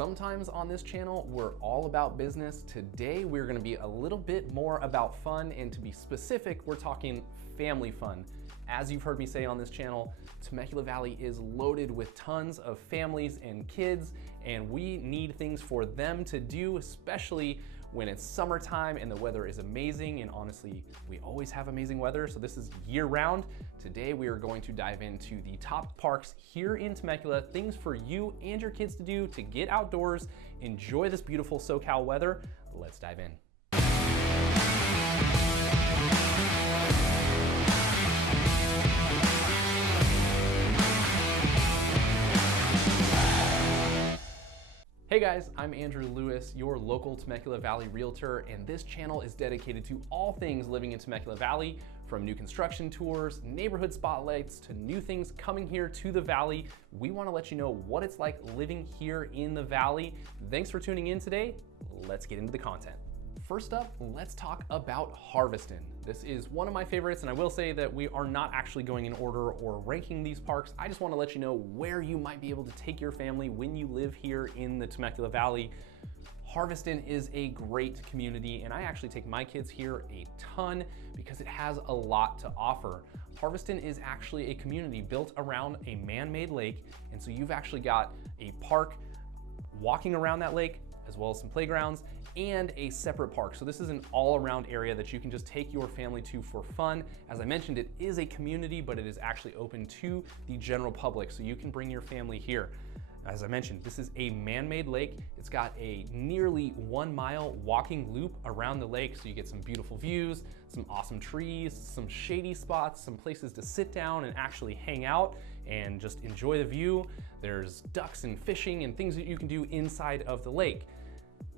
Sometimes on this channel, we're all about business. Today, we're gonna be a little bit more about fun, and to be specific, we're talking family fun. As you've heard me say on this channel, Temecula Valley is loaded with tons of families and kids, and we need things for them to do, especially when it's summertime and the weather is amazing. And honestly, we always have amazing weather, so this is year round. Today, we are going to dive into the top parks here in Temecula, things for you and your kids to do to get outdoors, enjoy this beautiful SoCal weather. Let's dive in. Hey guys, I'm Andrew Lewis, your local Temecula Valley realtor, and this channel is dedicated to all things living in Temecula Valley, from new construction tours, neighborhood spotlights, to new things coming here to the Valley. We want to let you know what it's like living here in the Valley. Thanks for tuning in today. Let's get into the content. First up, let's talk about Harveston. This is one of my favorites, and I will say that we are not actually going in order or ranking these parks. I just want to let you know where you might be able to take your family when you live here in the Temecula Valley. Harveston is a great community, and I actually take my kids here a ton because it has a lot to offer. Harveston is actually a community built around a man-made lake, and so you've actually got a park walking around that lake, as well as some playgrounds, and a separate park. So this is an all-around area that you can just take your family to for fun. As I mentioned, it is a community, but it is actually open to the general public, so you can bring your family here. As I mentioned, this is a man-made lake. It's got a nearly 1 mile walking loop around the lake, so you get some beautiful views, some awesome trees, some shady spots, some places to sit down and actually hang out and just enjoy the view. There's ducks and fishing and things that you can do inside of the lake.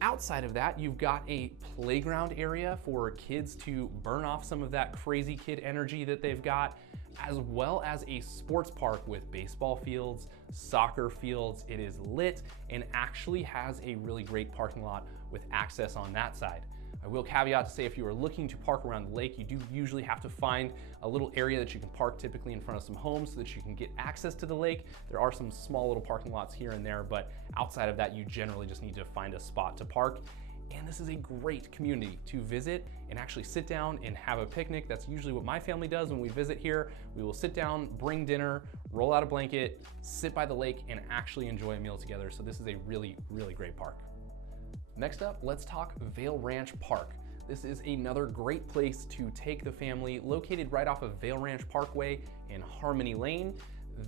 Outside of that, you've got a playground area for kids to burn off some of that crazy kid energy that they've got, as well as a sports park with baseball fields, soccer fields. It is lit and actually has a really great parking lot with access on that side. I will caveat to say, if you are looking to park around the lake, you do usually have to find a little area that you can park, typically in front of some homes, so that you can get access to the lake. There are some small little parking lots here and there, but outside of that, you generally just need to find a spot to park. And this is a great community to visit and actually sit down and have a picnic. That's usually what my family does when we visit here. We will sit down, bring dinner, roll out a blanket, sit by the lake, and actually enjoy a meal together. So this is a really, really great park. Next up, let's talk Vail Ranch Park. This is another great place to take the family, located right off of Vail Ranch Parkway and Harmony Lane.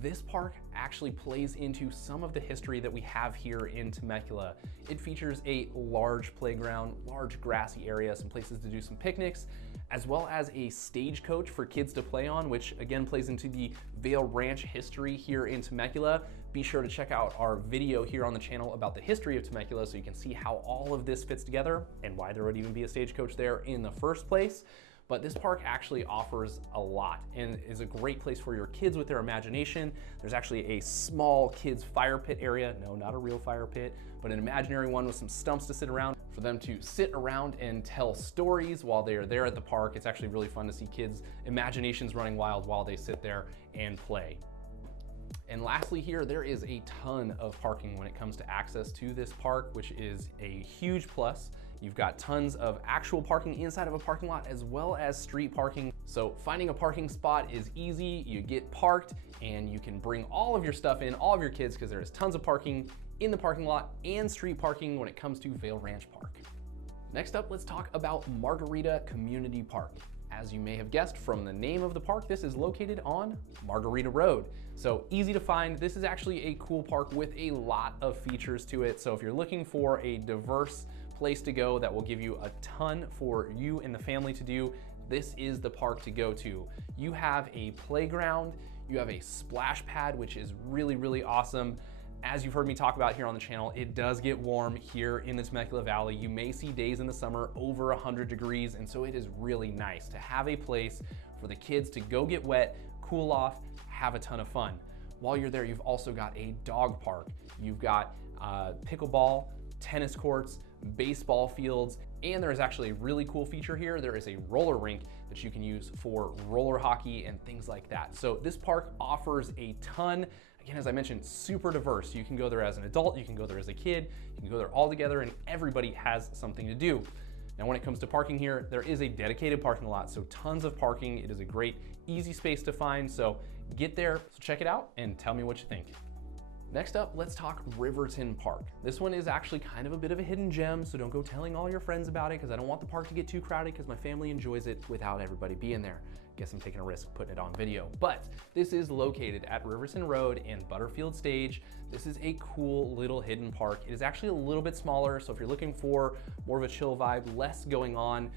This park actually plays into some of the history that we have here in Temecula. It features a large playground, large grassy area, some places to do some picnics, as well as a stagecoach for kids to play on, which again plays into the Vail Ranch history here in Temecula. Be sure to check out our video here on the channel about the history of Temecula so you can see how all of this fits together and why there would even be a stagecoach there in the first place. But this park actually offers a lot and is a great place for your kids with their imagination. There's actually a small kids fire pit area. No, not a real fire pit, but an imaginary one with some stumps to sit around for them to sit around and tell stories while they are there at the park. It's actually really fun to see kids' imaginations running wild while they sit there and play. And lastly here, there is a ton of parking when it comes to access to this park, which is a huge plus. You've got tons of actual parking inside of a parking lot, as well as street parking. So finding a parking spot is easy. You get parked and you can bring all of your stuff in, all of your kids, because there is tons of parking in the parking lot and street parking when it comes to Vail Ranch Park. Next up, let's talk about Margarita Community Park. As you may have guessed from the name of the park, this is located on Margarita Road. So easy to find. This is actually a cool park with a lot of features to it. So if you're looking for a diverse place to go that will give you a ton for you and the family to do, this is the park to go to. You have a playground, you have a splash pad, which is really, really awesome. As you've heard me talk about here on the channel, it does get warm here in the Temecula Valley. You may see days in the summer over 100 degrees, and so it is really nice to have a place for the kids to go get wet, cool off, have a ton of fun. While you're there, you've also got a dog park. You've got pickleball, tennis courts, baseball fields, and there is actually a really cool feature here. There is a roller rink that you can use for roller hockey and things like that. So this park offers a ton. Again, as I mentioned, super diverse. You can go there as an adult, you can go there as a kid, you can go there all together, and everybody has something to do. Now, when it comes to parking here, there is a dedicated parking lot, so tons of parking. It is a great, easy space to find, so get there, so check it out, and tell me what you think. Next up, let's talk Riverton Park. This one is actually kind of a bit of a hidden gem, so don't go telling all your friends about it, because I don't want the park to get too crowded, because my family enjoys it without everybody being there. Guess I'm taking a risk putting it on video. But this is located at Riverton Road and Butterfield Stage. This is a cool little hidden park. It is actually a little bit smaller, so if you're looking for more of a chill vibe, less going on,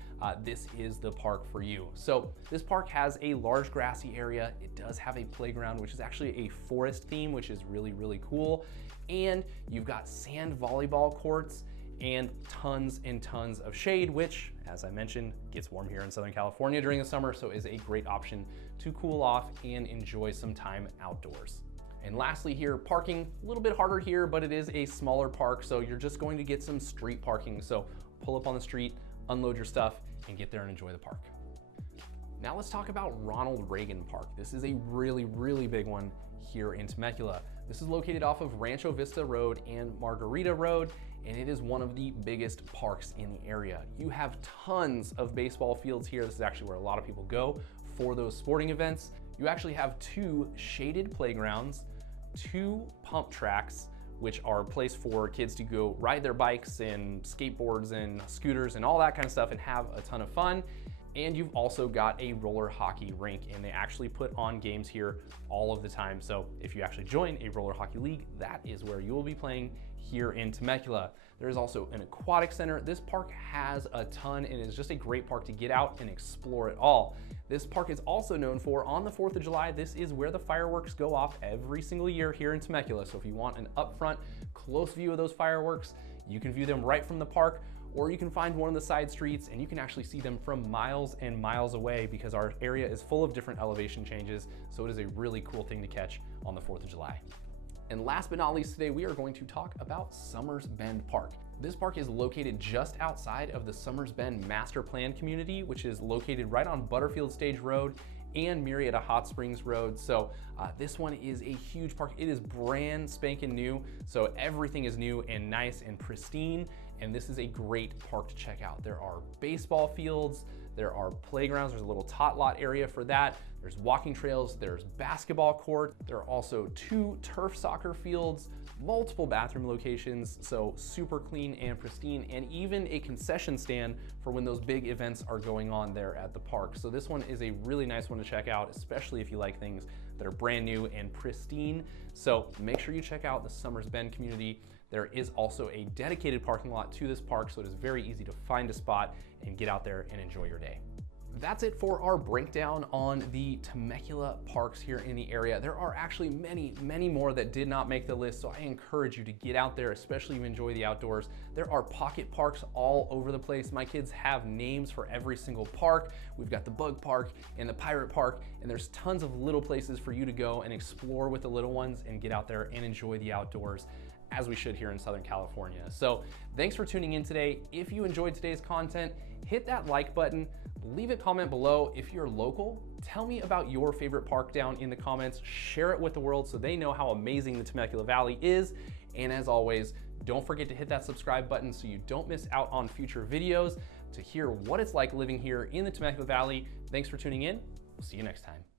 this is the park for you. So this park has a large grassy area. It does have a playground, which is actually a forest theme, which is really, really cool. And you've got sand volleyball courts and tons of shade, which, as I mentioned, gets warm here in Southern California during the summer, so is a great option to cool off and enjoy some time outdoors. And lastly here, parking, a little bit harder here, but it is a smaller park, so you're just going to get some street parking. So pull up on the street, unload your stuff, and get there and enjoy the park. Now let's talk about Ronald Reagen Park. This is a really, really big one here in Temecula. This is located off of Rancho Vista Road and Margarita Road, and it is one of the biggest parks in the area. You have tons of baseball fields here. This is actually where a lot of people go for those sporting events. You actually have 2 shaded playgrounds, 2 pump tracks, which are a place for kids to go ride their bikes and skateboards and scooters and all that kind of stuff and have a ton of fun. And you've also got a roller hockey rink, and they actually put on games here all of the time. So if you actually join a roller hockey league, that is where you will be playing here in Temecula. There is also an aquatic center. This park has a ton and is just a great park to get out and explore it all. This park is also known for, on the 4th of July, this is where the fireworks go off every single year here in Temecula. So if you want an upfront, close view of those fireworks, you can view them right from the park, or you can find one of the side streets and you can actually see them from miles and miles away, because our area is full of different elevation changes. So it is a really cool thing to catch on the 4th of July. And last but not least, today we are going to talk about Sommer's Bend Park. This park is located just outside of the Sommer's Bend Master Plan community, which is located right on Butterfield Stage Road and Murrieta Hot Springs Road. So this one is a huge park. It is brand spanking new, so everything is new and nice and pristine, and this is a great park to check out. There are baseball fields, there are playgrounds, there's a little tot lot area for that, there's walking trails, there's basketball court, there are also 2 turf soccer fields, multiple bathroom locations, so super clean and pristine, and even a concession stand for when those big events are going on there at the park. So this one is a really nice one to check out, especially if you like things that are brand new and pristine. So make sure you check out the Sommer's Bend community. There is also a dedicated parking lot to this park, so it is very easy to find a spot and get out there and enjoy your day. That's it for our breakdown on the Temecula parks here in the area. There are actually many more that did not make the list, so I encourage you to get out there, especially if you enjoy the outdoors. There are pocket parks all over the place. My kids have names for every single park. We've got the Bug Park and the Pirate Park, and there's tons of little places for you to go and explore with the little ones and get out there and enjoy the outdoors, as we should here in Southern California. So thanks for tuning in today. If you enjoyed today's content, hit that like button, leave a comment below. If you're local, tell me about your favorite park down in the comments, share it with the world so they know how amazing the Temecula Valley is. And as always, don't forget to hit that subscribe button so you don't miss out on future videos to hear what it's like living here in the Temecula Valley. Thanks for tuning in. We'll see you next time.